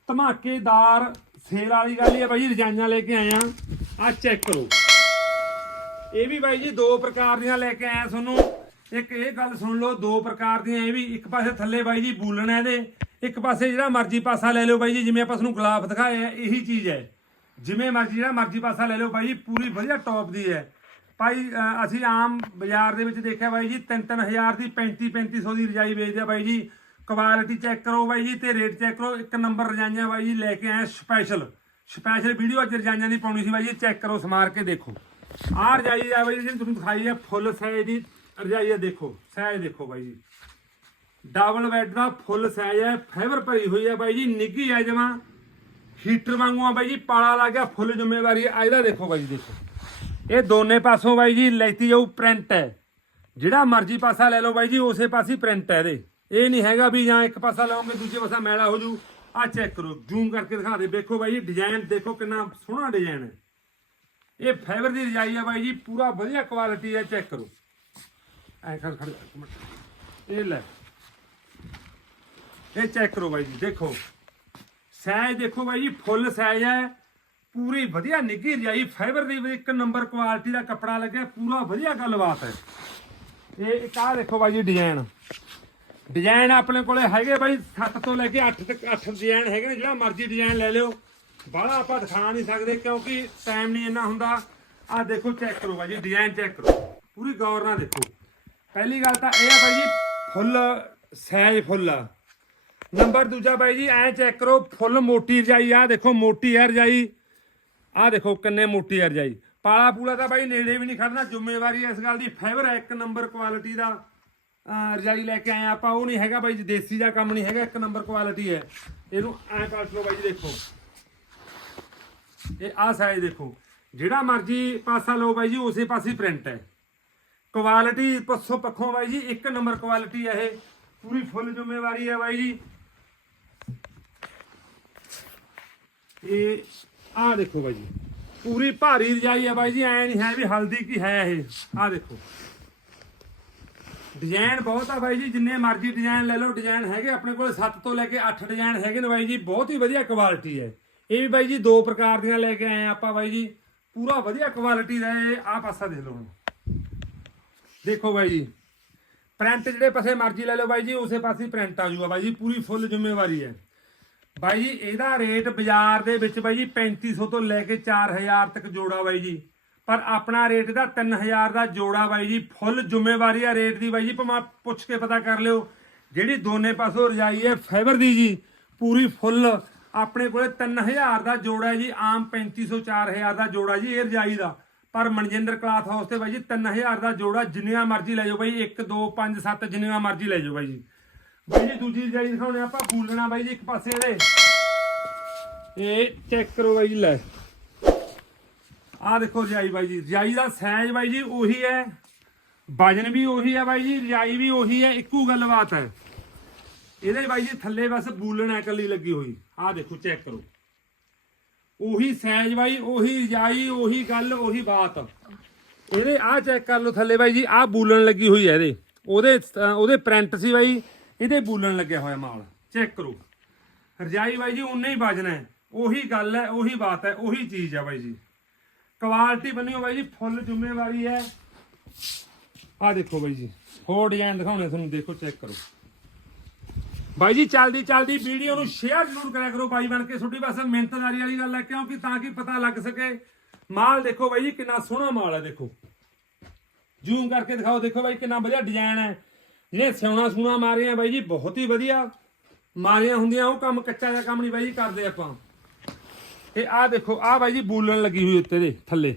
ਧਮਾਕੇਦਾਰ ਸੇਲ ਵਾਲੀ ਗੱਲ ਹੀ ਹੈ ਬਾਈ ਜੀ ਰਜਾਈਆਂ ਲੈ ਕੇ ਆਏ ਆ। ਆ ਚੈੱਕ ਕਰੋ। ਇਹ ਵੀ ਬਾਈ ਜੀ ਦੋ ਪ੍ਰਕਾਰ ਦੀਆਂ ਲੈ ਕੇ ਆਇਆ ਤੁਹਾਨੂੰ। ਇੱਕ ਇਹ ਗੱਲ ਸੁਣ ਲਓ ਦੋ ਪ੍ਰਕਾਰ ਦੀਆਂ ਇਹ ਵੀ। ਇੱਕ ਪਾਸੇ ਥੱਲੇ ਬਾਈ ਜੀ ਬੂਲਣ ਹੈ ਇਹਦੇ। ਇੱਕ ਪਾਸੇ ਜਿਹੜਾ ਮਰਜ਼ੀ ਪਾਸਾ ਲੈ ਲਓ ਬਾਈ ਜੀ ਜਿਵੇਂ ਆਪਾਂ ਤੁਹਾਨੂੰ ਗੁਲਾਬ ਦਿਖਾਇਆ ਇਹੀ ਚੀਜ਼ ਹੈ। ਜਿਵੇਂ ਮਰਜ਼ੀ ਜਿਹੜਾ ਮਰਜ਼ੀ ਪਾਸਾ ਲੈ ਲਓ ਬਾਈ ਜੀ ਪੂਰੀ ਵਧੀਆ ਟੌਪ ਦੀ ਹੈ। ਭਾਈ ਅ, ਅਸੀਂ ਆਮ ਬਾਜ਼ਾਰ ਦੇ ਵਿੱਚ ਦੇਖਿਆ ਬਾਈ ਜੀ 3-3000 ਦੀ 35-3500 ਦੀ ਰਜਾਈ ਵੇਚਦੇ ਆ ਬਾਈ ਜੀ। ਕੁਆਲਿਟੀ ਚੈੱਕ ਕਰੋ ਬਾਈ ਜੀ ਤੇ ਰੇਟ ਚੈੱਕ ਕਰੋ। ਇੱਕ ਨੰਬਰ ਰਜਾਈਆਂ ਬਾਈ ਜੀ ਲੈ ਕੇ ਆਏ ਸਪੈਸ਼ਲ ਸਪੈਸ਼ਲ ਵੀਡੀਓ ਅੱਜ ਰਜਾਈਆਂ ਦੀ ਪਾਉਣੀ ਸੀ ਬਾਈ ਜੀ ਚੈੱਕ ਕਰੋ, ਸਮਾਰ ਕੇ ਦੇਖੋ। ਆਹ ਰਜਾਈ ਆ ਬਾਈ ਜੀ, ਜਿਹੜੀ ਤੁਹਾਨੂੰ ਦਿਖਾਈ ਹੈ ਫੁੱਲ ਸਾਈਜ਼ ਦੀ ਰਜਾਈ ਹੈ ਦੇਖੋ ਸਾਈਜ਼ ਦੇਖੋ ਬਾਈ ਜੀ। ਡਬਲ ਬੈੱਡ ਦਾ ਫੁੱਲ ਸਾਈਜ਼ ਹੈ ਫਾਈਬਰ ਭਰੀ ਹੋਈ ਹੈ ਬਾਈ ਜੀ ਨਿੱਗੀ ਹੈ ਜਮਾ। ਹੀਟਰ ਵਾਂਗੂ ਆ ਬਾਈ ਜੀ, ਪਾਲਾ ਲੱਗ ਗਿਆ ਫੁੱਲ ਜ਼ਿੰਮੇਵਾਰੀ ਹੈ ਇਹਦਾ ਦੇਖੋ ਬਾਈ ਜੀ, ਦੇਖੋ। ਇਹ ਦੋਨੇ ਪਾਸੋਂ ਬਾਈ ਜੀ, ਲੈਤੀ ਜਾਊ ਪ੍ਰਿੰਟ ਹੈ ਜਿਹੜਾ ਮਰਜ਼ੀ ਪਾਸਾ ਲੈ ਲਓ ਬਾਈ ਜੀ, ਉਸੇ ਪਾਸੇ ਪ੍ਰਿੰਟ ਹੈ ਇਹਦੇ। ਇਹ ਨਹੀਂ ਹੈਗਾ ਵੀ ਜਾਂ ਇੱਕ ਪਾਸਾ ਲਾਉਂਗੇ, ਦੂਜੇ ਪਾਸਾ ਮੈਲਾ ਹੋ ਜੂ। ਆ ਚੈੱਕ ਕਰੋ ਜ਼ੂਮ ਕਰਕੇ ਦਿਖਾ ਦੇ। ਦੇਖੋ ਬਾਈ ਜੀ ਡਿਜ਼ਾਈਨ ਦੇਖੋ ਕਿੰਨਾ ਸੋਹਣਾ ਡਿਜ਼ਾਈਨ ਹੈ। ਇਹ ਫਾਈਬਰ ਦੀ ਰਜਾਈ ਹੈ ਬਾਈ ਜੀ, ਪੂਰਾ ਵਧੀਆ ਕੁਆਲਿਟੀ ਹੈ ਚੈੱਕ ਕਰੋ। ਐ ਖੜ ਖੜ ਇਹ ਲੈ। ਇਹ ਚੈੱਕ ਕਰੋ ਬਾਈ ਜੀ, ਦੇਖੋ। ਸਾਈਜ਼ ਦੇਖੋ ਬਾਈ ਜੀ ਫੁੱਲ ਸਾਈਜ਼ ਹੈ ਪੂਰੀ ਵਧੀਆ ਨਿੱਘੀ ਰਜਾਈ ਫਾਈਬਰ ਦੀ ਇੱਕ ਨੰਬਰ ਕੁਆਲਿਟੀ ਦਾ ਕੱਪੜਾ ਲੱਗਿਆ, ਪੂਰਾ ਵਧੀਆ ਗੱਲਬਾਤ ਹੈ। ਇਹ, ਇੱਕ ਆਹ ਦੇਖੋ ਬਾਈ ਜੀ ਡਿਜ਼ਾਈਨ ਡਿਜ਼ਾਈਨ ਆਪਣੇ ਕੋਲੇ ਹੈਗੇ ਬਾਈ 7 ਤੋਂ ਲੈ ਕੇ 8 ਤੱਕ 8 ਡਿਜ਼ਾਈਨ ਹੈਗੇ ਨੇ, ਜਿਹੜਾ ਮਰਜ਼ੀ ਡਿਜ਼ਾਈਨ ਲੈ ਲਿਓ। ਬਾਹਲਾ ਆਪਾਂ ਦਿਖਾ ਨਹੀਂ ਸਕਦੇ ਕਿਉਂਕਿ ਟਾਈਮ ਨਹੀਂ ਇੰਨਾ ਹੁੰਦਾ। ਆਹ ਦੇਖੋ ਚੈੱਕ ਕਰੋ ਬਾਈ ਜੀ ਡਿਜ਼ਾਈਨ ਚੈੱਕ ਕਰੋ। ਪੂਰੀ ਗੌਰ ਨਾਲ ਦੇਖੋ। ਪਹਿਲੀ ਗੱਲ ਤਾਂ ਇਹ ਆ ਬਾਈ ਜੀ, ਫੁੱਲ ਸਾਈਜ਼ ਫੁੱਲ। ਨੰਬਰ ਦੂਜਾ ਬਾਈ ਜੀ, ਐ ਚੈੱਕ ਕਰੋ, ਫੁੱਲ ਮੋਟੀ ਰਜਾਈ ਆ ਦੇਖੋ, ਮੋਟੀ ਹੈ ਰਜਾਈ। ਆ ਦੇਖੋ, ਕਿੰਨੇ ਮੋਟੀ ਹੈ ਰਜਾਈ। ਪਾਲਾ ਪੂਲਾ ਤਾਂ ਬਾਈ ਨੇੜੇ ਵੀ ਨਹੀਂ ਖੜਨਾ, ਜ਼ਿੰਮੇਵਾਰੀ ਇਸ ਗੱਲ ਦੀ। ਫਾਈਬਰ ਹੈ ਇੱਕ ਨੰਬਰ ਕੁਆਲਿਟੀ ਦਾ। ਰਜਾਈ ਲੈ ਕੇ ਆਏ ਆਪਾਂ ਉਹ ਨਹੀਂ ਹੈਗਾ ਬਾਈ ਜੀ, ਦੇਸੀ ਦਾ ਕੰਮ ਨਹੀਂ ਹੈਗਾ, ਇੱਕ ਨੰਬਰ ਕੁਆਲਿਟੀ ਹੈ। ਇਹਨੂੰ ਐ ਕੱਟ ਲਓ ਬਾਈ ਜੀ, ਦੇਖੋ। ਇਹ ਆ ਸਾਈਜ਼ ਦੇਖੋ। ਜਿਹੜਾ ਮਰਜ਼ੀ ਪਾਸਾ ਲਓ ਬਾਈ ਜੀ, ਉਸੇ ਪਾਸੇ ਪ੍ਰਿੰਟ ਹੈ। ਕੁਆਲਿਟੀ ਪੱਖੋਂ ਪੱਖੋਂ ਬਾਈ ਜੀ, ਇੱਕ ਨੰਬਰ ਕੁਆਲਿਟੀ ਹੈ ਇਹ। ਪੂਰੀ ਫੁੱਲ ਜ਼ਿੰਮੇਵਾਰੀ ਹੈ ਬਾਈ ਜੀ। ਇਹ ਆਹ ਦੇਖੋ ਬਾਈ ਜੀ। ਪੂਰੀ ਭਾਰੀ ਰਜਾਈ ਹੈ ਬਾਈ ਜੀ, ਐ ਨਹੀਂ ਹੈ ਵੀ ਹਲਦੀ ਕੀ ਹੈ ਇਹ। ਆਹ ਦੇਖੋ। ਡਿਜ਼ਾਈਨ ਬਹੁਤ ਆ ਬਾਈ ਜੀ, ਜਿੰਨੇ ਮਰਜ਼ੀ ਡਿਜ਼ਾਈਨ ਲੈ ਲਓ ਡਿਜ਼ਾਈਨ ਹੈਗੇ ਆਪਣੇ ਕੋਲ 7 ਤੋਂ ਲੈ ਕੇ 8 ਡਿਜ਼ਾਈਨ ਹੈਗੇ ਨੇ ਬਾਈ ਜੀ, ਬਹੁਤ ਹੀ ਵਧੀਆ ਕੁਆਲਿਟੀ ਹੈ। ਇਹ ਵੀ ਬਾਈ ਜੀ ਦੋ ਪ੍ਰਕਾਰ ਦੀਆਂ ਲੈ ਕੇ ਆਏ ਆ ਆਪਾਂ ਬਾਈ ਜੀ, ਪੂਰਾ ਵਧੀਆ ਕੁਆਲਿਟੀ ਦਾ ਇਹ ਆਹ ਪਾਸਾ ਦੇਖ ਲਓ ਦੇਖੋ ਬਾਈ ਜੀ ਪ੍ਰਿੰਟ ਜਿਹੜੇ ਪਾਸੇ ਮਰਜ਼ੀ ਲੈ ਲਓ ਬਾਈ ਜੀ, ਉਸੇ ਪਾਸੇ ਪ੍ਰਿੰਟ ਆ ਜੂਗਾ ਬਾਈ ਜੀ, ਪੂਰੀ ਫੁੱਲ ਜ਼ਿੰਮੇਵਾਰੀ ਹੈ। ਬਾਈ ਜੀ, ਇਹਦਾ ਰੇਟ ਬਾਜ਼ਾਰ ਦੇ ਵਿੱਚ ਬਾਈ ਜੀ 3500 ਤੋਂ ਲੈ ਕੇ 4000 ਤੱਕ ਜੋੜਾ ਬਾਈ ਜੀ। ਪਰ ਆਪਣਾ ਰੇਟ ਦਾ 3000 ਦਾ ਜੋੜਾ ਬਾਈ ਜੀ, ਫੁੱਲ ਜ਼ਿੰਮੇਵਾਰੀ ਆ ਰੇਟ ਦੀ ਬਾਈ ਜੀ, ਭਾਵੇਂ ਪੁੱਛ ਕੇ ਪਤਾ ਕਰ ਲਿਓ। ਜਿਹੜੀ ਦੋਨੇ ਪਾਸੋਂ ਰਜਾਈ ਹੈ ਫਾਈਬਰ ਦੀ ਜੀ, ਪੂਰੀ ਫੁੱਲ। ਆਪਣੇ ਕੋਲੇ 3000 ਦਾ ਜੋੜਾ ਹੈ ਜੀ, ਆਮ 3500 4000 ਦਾ ਜੋੜਾ ਜੀ, ਇਹ ਰਜਾਈ ਦਾ। ਪਰ ਮਨਜਿੰਦਰ ਕਲਾਥ ਹਾਊਸ ਤੇ ਬਾਈ ਜੀ 3000 ਦਾ ਜੋੜਾ ਜਿੰਨੀਆਂ ਮਰਜ਼ੀ ਲੈ ਜਾਓ ਬਾਈ 1 2 5 7 ਜਿੰਨੀਆਂ ਮਰਜ਼ੀ ਲੈ ਜਾਓ ਬਾਈ ਜੀ। ਬਾਈ ਜੀ, ਦੂਜੀ ਰਜਾਈ ਦਿਖਾਉਣੇ ਆਪਾਂ, ਬੂਲਣਾ ਬਾਈ ਜੀ ਇੱਕ ਪਾਸੇ ਇਹਦੇ ਇਹ ਚੈੱਕ ਕਰੋ ਬਾਈ ਜੀ, ਲੈ। ਆਹ ਦੇਖੋ ਰਜਾਈ ਬਾਈ ਜੀ, ਰਜਾਈ ਦਾ ਸਾਈਜ਼ ਬਾਈ ਜੀ ਉਹੀ ਹੈ। ਵਜਨ ਵੀ ਉਹੀ ਹੈ ਬਾਈ ਜੀ, ਰਜਾਈ ਵੀ ਉਹੀ ਹੈ, ਇੱਕੋ ਗੱਲਬਾਤ ਹੈ। ਇਹਦੇ ਬਾਈ ਜੀ ਥੱਲੇ ਬਸ ਬੂਲਣ ਇਕੱਲੀ ਲੱਗੀ ਹੋਈ। ਆਹ ਦੇਖੋ ਚੈੱਕ ਕਰੋ। ਉਹੀ ਸਾਈਜ਼ ਬਾਈ, ਉਹੀ ਰਜਾਈ, ਉਹੀ ਗੱਲ, ਉਹੀ ਬਾਤ। ਇਹਦੇ ਆਹ ਚੈੱਕ ਕਰ ਲਓ ਥੱਲੇ ਬਾਈ ਜੀ, ਆਹ ਬੂਲਣ ਲੱਗੀ ਹੋਈ ਹੈ ਇਹਦੇ। ਉਹਦੇ ਉਹਦੇ ਪ੍ਰਿੰਟ ਸੀ ਬਾਈ, ਇਹਦੇ ਬੂਲਣ ਲੱਗਿਆ ਹੋਇਆ ਮਾਲ। ਚੈੱਕ ਕਰੋ। ਰਜਾਈ ਬਾਈ ਜੀ, ਉਨੇ ਹੀ ਵਜਣਾ ਉਹੀ ਗੱਲ ਹੈ, ਉਹੀ ਬਾਤ ਹੈ, ਉਹੀ ਚੀਜ਼ ਹੈ ਬਾਈ ਜੀ। ਕੁਆਲਿਟੀ ਬੰਨਿਓ ਬਾਈ ਜੀ, ਫੁੱਲ ਜ਼ਿੰਮੇਵਾਰੀ ਹੈ। ਆਹ ਦੇਖੋ ਬਾਈ ਜੀ, ਹੋਰ ਡਿਜ਼ਾਈਨ ਦਿਖਾਉਣੇ ਤੁਹਾਨੂੰ, ਦੇਖੋ ਚੈੱਕ ਕਰੋ। ਬਾਈ ਜੀ, ਚੱਲਦੀ ਚੱਲਦੀ ਵੀਡੀਓ ਨੂੰ ਸ਼ੇਅਰ ਜ਼ਰੂਰ ਕਰਿਆ ਕਰੋ ਬਾਈ ਬਣ ਕੇ ਛੋਟੀ ਬਸ ਮਿਹਨਤਦਾਰੀ ਵਾਲੀ ਗੱਲ ਹੈ, ਕਿਉਂਕਿ ਤਾਂ ਕਿ ਪਤਾ ਲੱਗ ਸਕੇ। ਮਾਲ ਦੇਖੋ ਬਾਈ ਜੀ, ਕਿੰਨਾ ਸੋਹਣਾ ਮਾਲ ਹੈ, ਦੇਖੋ। ਜ਼ੂਮ ਕਰਕੇ ਦਿਖਾਓ, ਦੇਖੋ ਬਾਈ ਕਿੰਨਾ ਵਧੀਆ ਡਿਜ਼ਾਈਨ ਹੈ। ਨੇ ਸਿਉਣਾ ਸੂਣਾ ਮਾਰਿਆ ਬਾਈ ਜੀ, ਬਹੁਤ ਹੀ ਵਧੀਆ। ਮਾਰੀਆਂ ਹੁੰਦੀਆਂ, ਉਹ ਕੰਮ ਕੱਚਾ ਜਿਹਾ ਕੰਮ ਨਹੀਂ ਬਾਈ ਜੀ, ਕਰਦੇ ਆਪਾਂ। ਇਹ ਆਹ ਦੇਖੋ, ਆਹ ਬਾਈ ਜੀ ਬੂਲਣ ਲੱਗੀ ਹੋਈ ਉੱਤੇ ਦੇ, ਥੱਲੇ।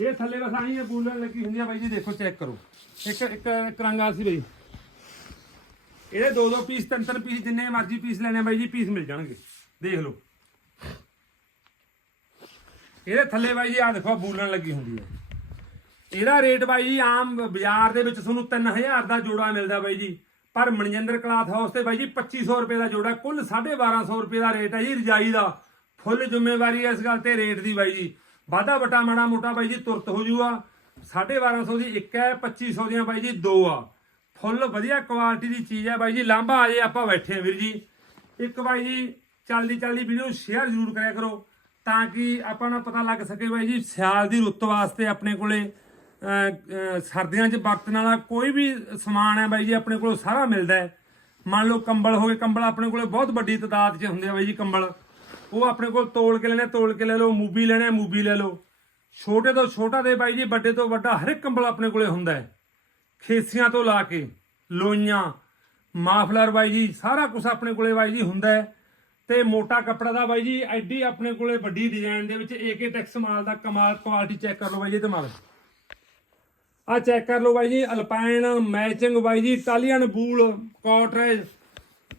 ਇਹ ਥੱਲੇ ਬਸ ਆਹੀ ਹੈ, ਬੂਲਣ ਲੱਗੀ ਹੁੰਦੀ ਆ ਬਾਈ ਜੀ, ਦੇਖੋ ਚੈੱਕ ਕਰੋ। ਇੱਕ ਇੱਕ ਕਰਾਂਗਾ ਸੀ ਬਾਈ। ਇਹਦੇ ਦੋ ਦੋ ਪੀਸ ਤਿੰਨ ਤਿੰਨ ਪੀਸ ਜਿੰਨੇ ਮਰਜ਼ੀ ਪੀਸ ਲੈਣੇ ਬਾਈ ਜੀ ਪੀਸ ਮਿਲ ਜਾਣਗੇ। ਦੇਖ ਲਓ। ਇਹਦੇ ਥੱਲੇ ਬਾਈ ਜੀ, ਆਹ ਦੇਖੋ, ਆਹ ਬੂਲਣ ਲੱਗੀ ਹੁੰਦੀ ਹੈ ਇਹਦਾ ਰੇਟ ਬਾਈ ਜੀ, ਆਮ ਬਾਜ਼ਾਰ ਦੇ ਵਿੱਚ ਤੁਹਾਨੂੰ 3000 ਦਾ ਜੋੜਾ ਮਿਲਦਾ ਬਾਈ ਜੀ। ਪਰ ਮਨਜਿੰਦਰ ਕਲਾਥ ਹਾਊਸ ਤੇ ਬਾਈ ਜੀ 2500 ਰੁਪਏ ਦਾ ਜੋੜਾ, ਕੁੱਲ 1250 ਰੁਪਏ ਦਾ ਰੇਟ ਹੈ ਜੀ, ਰਜਾਈ ਦਾ। ਫੁੱਲ ਜ਼ਿੰਮੇਵਾਰੀ ਹੈ ਇਸ ਗੱਲ ਤੇ, ਰੇਟ ਦੀ ਬਾਈ ਜੀ। ਵਾਧਾ ਬਟਾ ਮਾੜਾ ਮੋਟਾ ਬਾਈ ਜੀ, ਤੁਰਤ ਹੋ ਜੂਗਾ। 1250 ਦੀ ਇੱਕ ਹੈ 2500 ਦੀਆਂ ਬਾਈ ਜੀ, ਦੋ ਆ। ਫੁੱਲ ਵਧੀਆ ਕੁਆਲਿਟੀ ਦੀ ਚੀਜ਼ ਹੈ ਬਾਈ ਜੀ, ਲਾਂਭਾ ਆ ਜੇ ਆਪਾਂ ਬੈਠੇ ਆ ਵੀਰ ਜੀ। ਇੱਕ ਬਾਈ ਜੀ, ਚੱਲਦੀ ਚੱਲਦੀ ਵੀਡੀਓ ਨੂੰ ਸ਼ੇਅਰ ਜ਼ਰੂਰ ਕਰਿਆ ਕਰੋ, ਤਾਂ ਕਿ ਆਪਾਂ ਨੂੰ ਪਤਾ ਲੱਗ ਸਕੇ ਬਾਈ ਜੀ, ਸਿਆਲ ਦੀ ਰੁੱਤ ਵਾਸਤੇ ਆਪਣੇ ਕੋਲੇ ਸਰਦੀਆਂ 'ਚ ਵਕਤ ਵਾਲਾ ਕੋਈ ਵੀ ਸਮਾਨ ਹੈ ਬਾਈ ਜੀ, ਆਪਣੇ ਕੋਲ ਸਾਰਾ ਮਿਲਦਾ ਹੈ। ਮੰਨ ਲਓ ਕੰਬਲ ਹੋਵੇ ਕੰਬਲ ਆਪਣੇ ਕੋਲੇ ਬਹੁਤ ਵੱਡੀ ਤਾਦਾਦ 'ਚ ਹੁੰਦੇ ਆ ਬਾਈ ਜੀ, ਕੰਬਲ। ਉਹ ਆਪਣੇ ਕੋਲ ਤੋਲ ਕੇ ਲੈਣੇ, ਤੋਲ ਕੇ ਲੈ ਲਓ, ਮੂਵੀ ਲੈਣੇ, ਮੂਵੀ ਲੈ ਲਓ। ਛੋਟੇ ਤੋਂ ਛੋਟਾ ਦੇ ਬਾਈ ਜੀ, ਵੱਡੇ ਤੋਂ ਵੱਡਾ ਹਰ ਇੱਕ ਕੰਬਲ ਆਪਣੇ ਕੋਲੇ ਹੁੰਦਾ ਹੈ। ਖੇਸੀਆਂ ਤੋਂ ਲਾ ਕੇ, ਲੋਈਆਂ, ਮਾਫਲਰ ਬਾਈ ਜੀ, ਸਾਰਾ ਕੁਝ ਆਪਣੇ ਕੋਲੇ ਬਾਈ ਜੀ ਹੁੰਦਾ ਹੈ। ਤੇ ਮੋਟਾ ਕੱਪੜਾ ਦਾ ਬਾਈ ਜੀ, ਐਡੀ ਆਪਣੇ ਕੋਲੇ ਵੱਡੀ ਡਿਜ਼ਾਈਨ ਦੇ ਵਿੱਚ ਏਕੇ ਟੈਕਸ ਮਾਲ ਦਾ ਕਮਾਲ ਕੁਆਲਿਟੀ ਚੈੱਕ ਕਰ ਲਓ ਬਾਈ ਜੀ ਤੇ ਮਾਲ। ਆ ਚੈੱਕ ਕਰ ਲਓ ਬਾਈ ਜੀ ਅਲਪਾਈਨ ਮੈਚਿੰਗ ਬਾਈ ਜੀ ਇਟਾਲੀਅਨ ਬੂਲ ਕਾਟਰੇਜ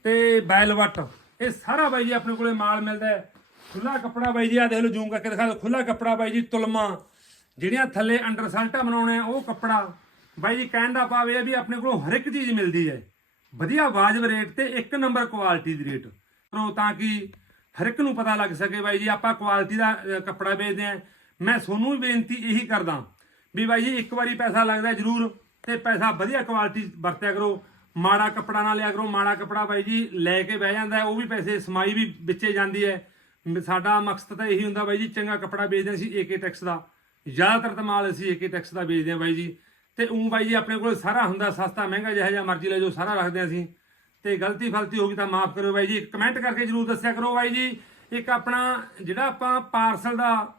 ਤੇ ਬੈਲਵਟ। ਇਹ ਸਾਰਾ ਬਾਈ ਜੀ ਆਪਣੇ ਕੋਲੇ ਮਾਲ ਮਿਲਦਾ ਹੈ। ਖੁੱਲਾ ਕੱਪੜਾ ਬਾਈ ਜੀ ਆ ਦੇਖ ਲਓ, ਜ਼ੂਮ ਕਰਕੇ ਦਿਖਾ ਦਿਓ। ਖੁੱਲਾ ਕੱਪੜਾ ਬਾਈ ਜੀ, ਤੁਲਮਾ। ਜਿਹੜੀਆਂ ਥੱਲੇ ਅੰਡਰ ਸਲਟਾ ਬਣਾਉਣੇ ਆ, ਉਹ ਕੱਪੜਾ। ਬਾਈ ਜੀ, ਕਹਿਣ ਦਾ ਭਾਵ ਇਹ ਵੀ ਆਪਣੇ ਕੋਲੋਂ ਹਰ ਇੱਕ ਚੀਜ਼ ਮਿਲਦੀ ਹੈ। ਵਧੀਆ ਵਾਜਬ ਰੇਟ ਤੇ ਇੱਕ ਨੰਬਰ ਕੁਆਲਿਟੀ ਦੀ ਰੇਟ। ਕਰੋ ਤਾਂ ਕਿ ਹਰ ਇੱਕ ਨੂੰ ਪਤਾ ਲੱਗ ਸਕੇ ਬਾਈ ਜੀ, ਆਪਾਂ ਕੁਆਲਿਟੀ ਦਾ ਕੱਪੜਾ ਵੇਚਦੇ ਆਂ ਮੈਂ ਤੁਹਾਨੂੰ ਵੀ ਬੇਨਤੀ ਇਹੀ ਕਰਦਾ ਵੀ ਬਾਈ ਜੀ, ਇੱਕ ਵਾਰੀ ਪੈਸਾ ਲੱਗਦਾ ਜ਼ਰੂਰ ਤੇ ਪੈਸਾ ਵਧੀਆ ਕੁਆਲਿਟੀ ਵਰਤਿਆ ਕਰੋ। ਮਾੜਾ ਕੱਪੜਾ ਨਾ ਲਿਆ ਕਰੋ, ਮਾੜਾ ਕੱਪੜਾ ਬਾਈ ਜੀ ਲੈ ਕੇ ਬਹਿ ਜਾਂਦਾ ਉਹ ਵੀ ਪੈਸੇ, ਸਮਾਈ ਵੀ ਵਿੱਚੇ ਜਾਂਦੀ ਹੈ। ਸਾਡਾ ਮਕਸਦ ਤਾਂ ਇਹੀ ਹੁੰਦਾ ਬਾਈ ਜੀ, ਚੰਗਾ ਕੱਪੜਾ ਵੇਚਦੇ ਸੀ ਏਕੇ ਟੈਕਸ ਦਾ। ਜ਼ਿਆਦਾਤਰ ਤਾਂ ਮਾਲ ਅਸੀਂ ਏਕੇ ਟੈਕਸ ਦਾ ਵੇਚਦੇ ਹਾਂ ਬਾਈ ਜੀ। ਤੇ ਉਹ ਬਾਈ ਜੀ ਆਪਣੇ ਕੋਲ ਸਾਰਾ ਹੁੰਦਾ, ਸਸਤਾ, ਮਹਿੰਗਾ ਜਿਹਾ ਜਿਹਾ ਮਰਜ਼ੀ ਲੈ ਜੋ ਸਾਰਾ ਰੱਖਦੇ ਹਾਂ ਅਸੀਂ। ਤੇ ਗਲਤੀ ਫਲਤੀ ਹੋ ਗਈ ਤਾਂ ਮਾਫ ਕਰਿਓ ਬਾਈ ਜੀ। ਕਮੈਂਟ ਕਰਕੇ ਜਰੂਰ ਦੱਸਿਆ ਕਰੋ ਬਾਈ ਜੀ। ਇੱਕ ਆਪਣਾ, ਜਿਹੜਾ ਆਪਾਂ ਪਾਰਸਲ ਦਾ,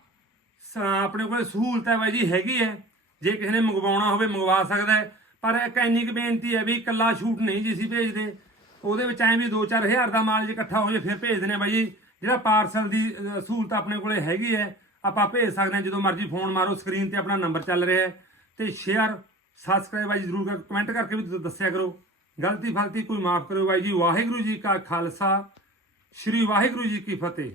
ਸ- ਆਪਣੇ ਕੋਲ ਸਹੂਲਤ ਹੈ ਬਾਈ ਜੀ, ਹੈਗੀ ਹੈ। ਜੇ ਕਿਸੇ ਨੇ ਮੰਗਵਾਉਣਾ ਹੋਵੇ, ਮੰਗਵਾ ਸਕਦਾ ਹੈ। ਪਰ ਇੱਕ ਇੰਨੀ ਕੁ ਬੇਨਤੀ ਹੈ ਵੀ ਇਕੱਲਾ ਸ਼ੂਟ ਨਹੀਂ ਜੀ ਸੀ ਭੇਜਦੇ। ਉਹਦੇ ਵਿੱਚ ਐਂ ਵੀ 2-4000 ਦਾ ਮਾਲ ਜੇ ਇਕੱਠਾ ਹੋ ਜੇ, ਫਿਰ ਭੇਜ ਦਿੰਦੇ ਹਾਂ ਬਾਈ ਜੀ। ਜਿਹੜਾ ਪਾਰਸਲ ਦੀ ਸਹੂਲਤ ਆਪਣੇ ਕੋਲੇ ਹੈਗੀ ਹੈ, ਆਪਾਂ ਭੇਜ ਸਕਦੇ ਹਾਂ। ਜਦੋਂ ਮਰਜ਼ੀ ਫੋਨ ਮਾਰੋ, ਸਕਰੀਨ ਤੇ ਆਪਣਾ ਨੰਬਰ ਚੱਲ ਰਿਹਾ ਹੈ। ਤੇ ਸ਼ੇਅਰ ਸਬਸਕ੍ਰਾਈਬ ਬਾਈ ਜੀ ਜ਼ਰੂਰ ਕਰ ਕਮੈਂਟ ਕਰਕੇ ਵੀ ਦ- ਦੱਸਿਆ ਕਰੋ। ਗਲਤੀ ਫਲਤੀ ਕੋਈ ਮਾਫ ਕਰਿਓ ਬਾਈ ਜੀ। ਵਾਹਿਗੁਰੂ ਜੀ ਕਾ ਖਾਲਸਾ, ਸ੍ਰੀ ਵਾਹਿਗੁਰੂ ਜੀ ਕੀ ਫਤਿਹ।